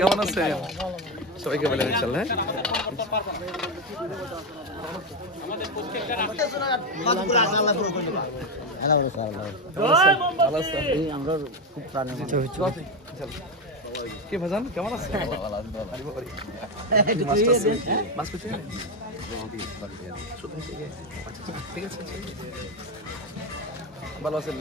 কেমন আছে সবাইকে বলে ইনশাআল্লাহ। কি ভাজান কেমন আছে? ভালো আছেন?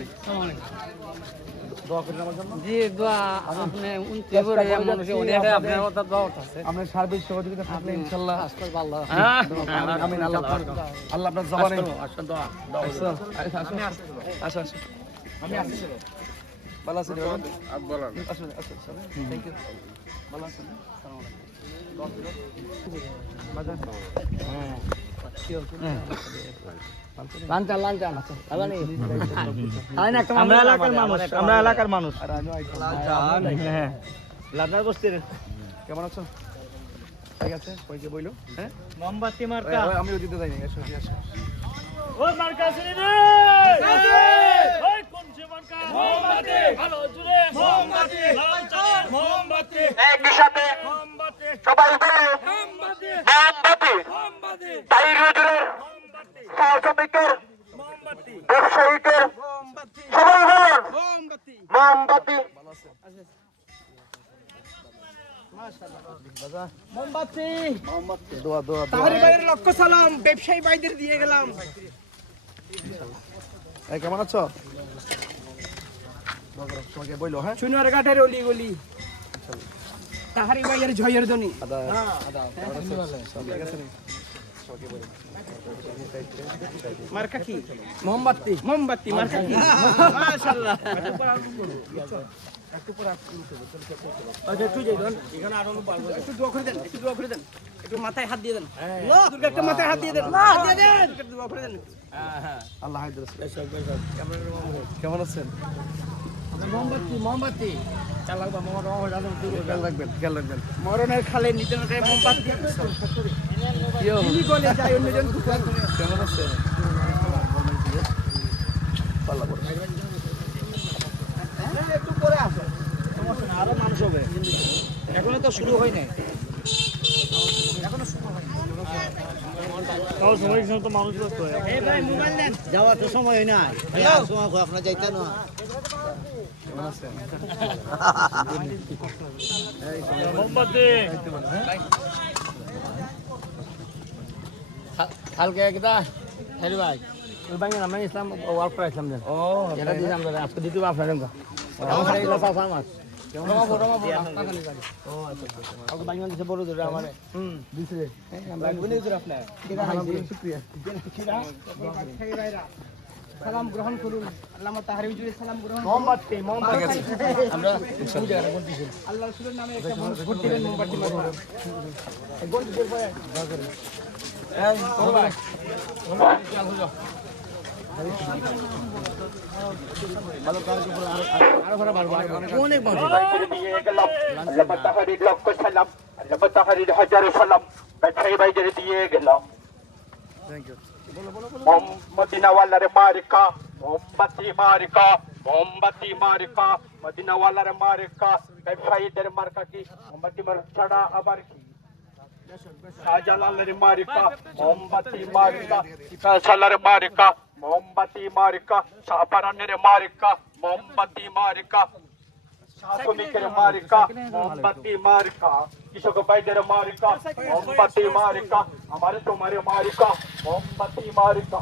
দোয়া করেন আমার জন্য। জি দোয়া আপনি উনতে করে মানুষ অনেক আপনার কথা দোয়া আছে। আমরা সার্বিক সহযোগিতা থাকলে ইনশাআল্লাহ আল্লাহ আমিন। আল্লাহ আপনার জবানে আসল দোয়া আচ্ছা আমি আসছি। ভালো আছেন? বলেন। আসুন থ্যাংক ইউ। ভালো আছেন? আমরা এলাকার মানুষ কেমন আছো? ঠিক আছে কইকে বইলো হ্যাঁ মোমবাতি মার্কা আমিও দিতে যাইনি। ওই মার্কা আছে রে ওই কোন সে মার্কা মোমবাতি ভালো জুড়ে মোমবাতি লাল চাল মোমবাতি একই সাথে মোমবাতি সবাই বলে মোমবাতি মোমবাতি মোমবাতি তাই রোজের মোমবাতি শ্রমিকের মোমবাতি ব্যবসায়ীদের মোমবাতি সবাই বলেন মোমবাতি মোমবাতি মোমবাতি দোয়া দোয়া তাহরি ভাইয়ের লক্ষ সালাম ব্যবসায়ী ভাইদের দিয়ে গেলাম। কেমন আছো? সবাইকে বইলো হ্যাঁ চুনার ঘাটের অলি গলি তাহারি ভাইয়ের জয়ের ধ্বনি আদা মার্কা কি মোমবাতি মোমবাতি মার্কা কি মাশাআল্লাহ একটু পর একটু যাই দেন এখানে আরো একটু দোয়া করে দেন একটু মাথায় হাত দিয়ে দেন দুর্গা একটা মাথায় হাত দিয়ে দেন একটু দোয়া করে দেন আল্লাহ হায়দার কেমন আছেন? মোমবাতি চালাবা মোর খেয়াল রাখবেন মরণের খালে নিতে না মোমবাতি গলে যায় অন্যজন কেমন আছেন? একটু পরে আসো সমস্যা না আরো মানুষ হবে এখনো তো শুরু হয় নাই যাওয়ার তো সময় হয় না সময় আপনার যাইতে না কালকে একটা হেরি ভাই ওই বাঙালি আমরা ইসলাম ওয়ার্ক করে ইসলাম দেন ও এটা দিলাম দাদা আজকে দিতে আপনার আমার এগুলো পাওয়া মাছ সালাম গ্রহণ করুন আল্লামা তাহারি হুজুরের সালাম গ্রহণ মোমবাতি আমরা আল্লাহ রাসূলের নামে একটা ভোট দিবেন মোমবাতি মারবেন গন্ডি দিয়ে পড়ে এই করো ভাই ভালো কাজ করে আরো ভালো বাড়বে অনেক বাড়বে দিয়ে গেলাম আল্লাহ তাহারির লক্ষ সালাম আল্লাহ তাহারির হাজারো সালাম ব্যবসায়ী ভাইদের দিয়ে গেলাম থ্যাংক ইউ। মদিনাওয়ালার মার্কা মোমবাতি মার্কা মোমবাতি মার্কা মদিনাওয়ালার মার্কা ব্যবসায়ীদের মার্কা কি মোমবাতি ছাড়া আবার কি শাহজালালের মার্কা মোমবাতি মার্কা সালার মার্কা মোমবাতি মার্কা শাহপারানের মার্কা মোমবাতি মার্কা শ্রমিকের মার্কা মোমবাতি মার্কা কৃষক ভাইদের মার্কা মোমবাতি মার্কা আমার তোমার মার্কা মোমবাতি মার্কা